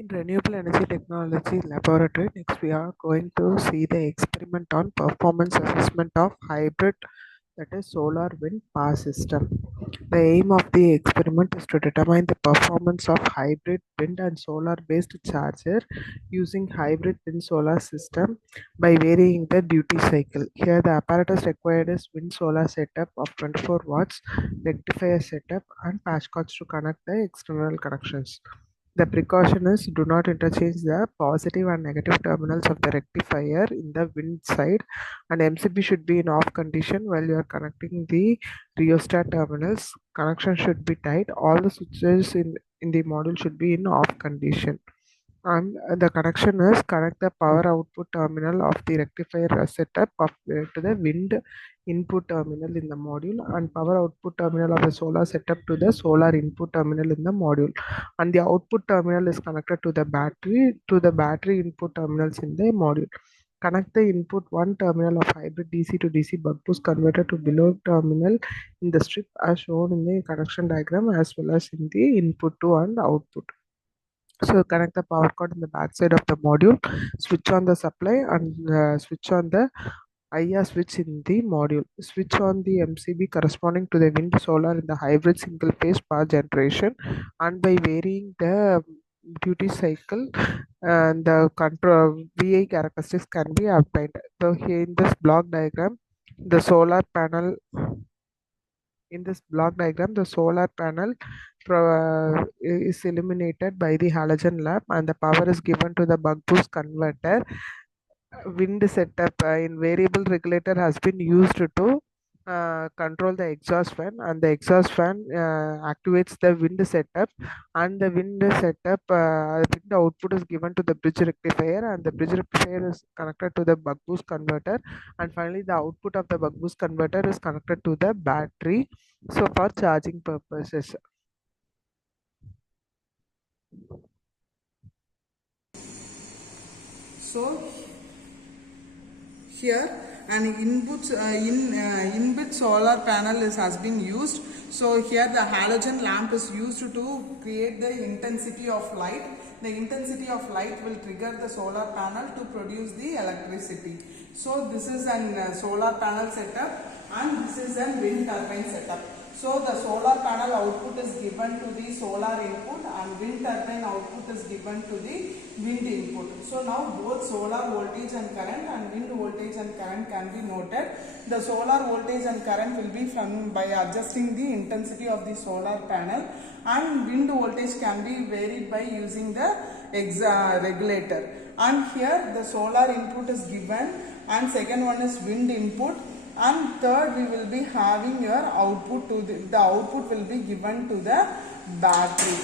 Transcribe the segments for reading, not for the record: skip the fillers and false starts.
In Renewable Energy Technology Laboratory, next we are going to see the experiment on performance assessment of hybrid, that is solar wind power system. The aim of the experiment is to determine the performance of hybrid wind and solar based charger using hybrid wind solar system by varying the duty cycle. Here the apparatus required is wind solar setup of 24 watts, rectifier setup and patch cords to connect the external connections. The precaution is do not interchange the positive and negative terminals of the rectifier in the wind side, and MCB should be in off condition while you are connecting the rheostat terminals. Connection should be tight. All the switches in the module should be in off condition. And the connection is connect the power output terminal of the rectifier setup to the wind input terminal in the module, and power output terminal of the solar setup to the solar input terminal in the module, and the output terminal is connected to the battery input terminals in the module. Connect the input one terminal of hybrid DC to DC buck boost converter to below terminal in the strip as shown in the connection diagram, as well as in the input to and output. So connect the power cord in the back side of the module, switch on the supply and switch on the IR switch in the module. Switch on the MCB corresponding to the wind solar in the hybrid single phase power generation, and by varying the duty cycle and the control VI characteristics can be obtained. So here in this block diagram, the solar panel the solar panel is illuminated by the halogen lamp, and the power is given to the buck boost converter. Wind setup in variable regulator has been used to control the exhaust fan, and the exhaust fan activates the wind setup, and the wind wind output is given to the bridge rectifier, and the bridge rectifier is connected to the buck boost converter, and finally the output of the buck boost converter is connected to the battery, so for charging purposes. So here an inbuilt solar panel has been used. So here the halogen lamp is used to create the intensity of light. The intensity of light will trigger the solar panel to produce the electricity. So this is an solar panel setup, and this is a wind turbine setup. So the solar panel output is given to the solar input, and wind turbine output is given to the wind input. So now both solar voltage and wind voltage and current can be noted. The solar voltage and current will be from by adjusting the intensity of the solar panel, and wind voltage can be varied by using the regulator. And here the solar input is given, and second one is wind input, and third we will be having your output to the output will be given to the battery.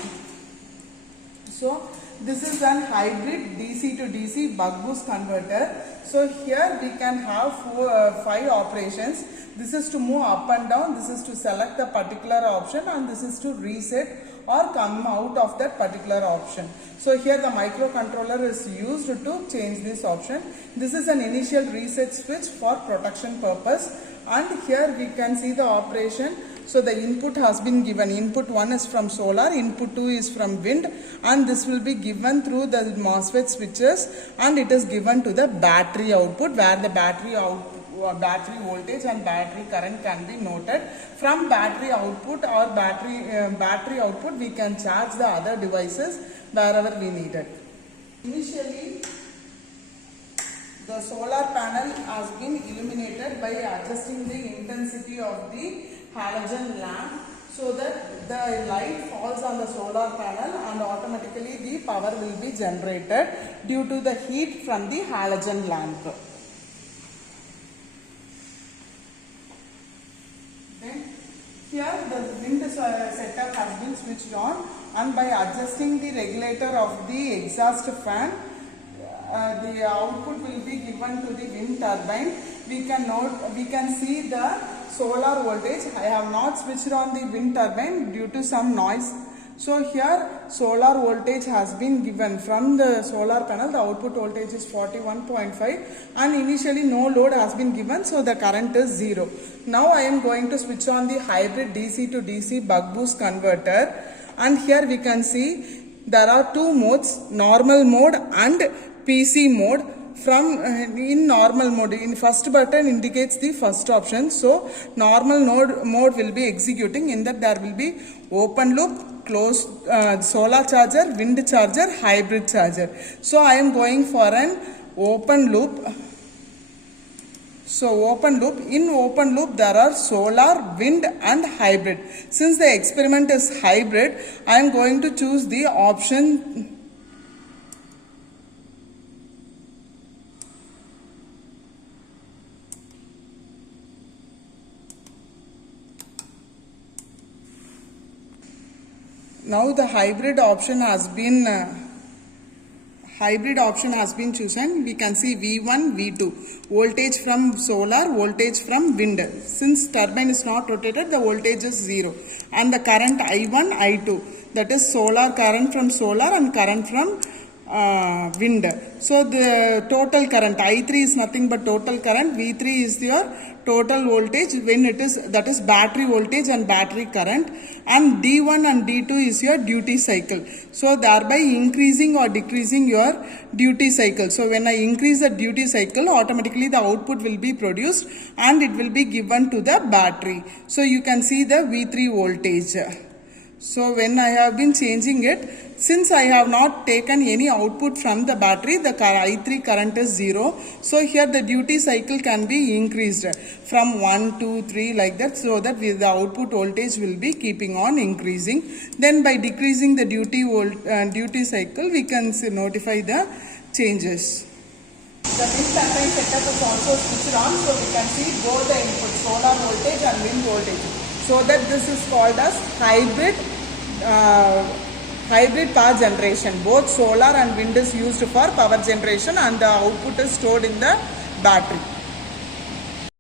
So this is an hybrid DC to DC buck boost converter. So here we can have 5 operations. This is to move up and down, this is to select the particular option, and this is to reset or come out of that particular option. So here the microcontroller is used to change this option. This is an initial reset switch for protection purpose, and here we can see the operation. So the input has been given. Input 1 is from solar, input 2 is from wind, and this will be given through the MOSFET switches, and it is given to the battery output, where the battery voltage and battery current can be noted. From battery output or battery output we can charge the other devices wherever we need it. Initially the solar panel has been illuminated by adjusting the intensity of the halogen lamp, so that the light falls on the solar panel and automatically the power will be generated due to the heat from the halogen lamp. Here the wind setup has been switched on, and by adjusting the regulator of the exhaust fan, the output will be given to the wind turbine. We can see the solar voltage. I have not switched on the wind turbine due to some noise. So here solar voltage has been given from the solar panel. The output voltage is 41.5, and initially no load has been given, so the current is 0. Now I am going to switch on the hybrid DC to DC buck boost converter, and here we can see there are two modes, normal mode and PC mode. From in normal mode, in first button indicates the first option, so normal mode will be executing. In that there will be open loop, closed solar charger, wind charger, hybrid charger. So I am going for an open loop. So open loop, in open loop there are solar, wind and hybrid. Since the experiment is hybrid, I am going to choose the option now. The hybrid option has been chosen. We can see V1, V2, voltage from solar, voltage from wind. Since turbine is not rotated, the voltage is 0, and the current I1, I2, that is solar current from solar and current from wind. So the total current I3 is nothing but total current, V3 is your total voltage when it is, that is battery voltage and battery current, and D1 and D2 is your duty cycle. So thereby increasing or decreasing your duty cycle. So when I increase the duty cycle, automatically the output will be produced and it will be given to the battery. So you can see the V3 voltage. So when I have been changing it, since I have not taken any output from the battery, the I3 current is 0. So here the duty cycle can be increased from 1, 2, 3 like that, so that the output voltage will be keeping on increasing. Then by decreasing the duty cycle, we can notify the changes. The wind turbine setup is also switched on, so we can see both the input, solar voltage and wind voltage. So that this is called as hybrid power generation. Both solar and wind is used for power generation, and the output is stored in the battery.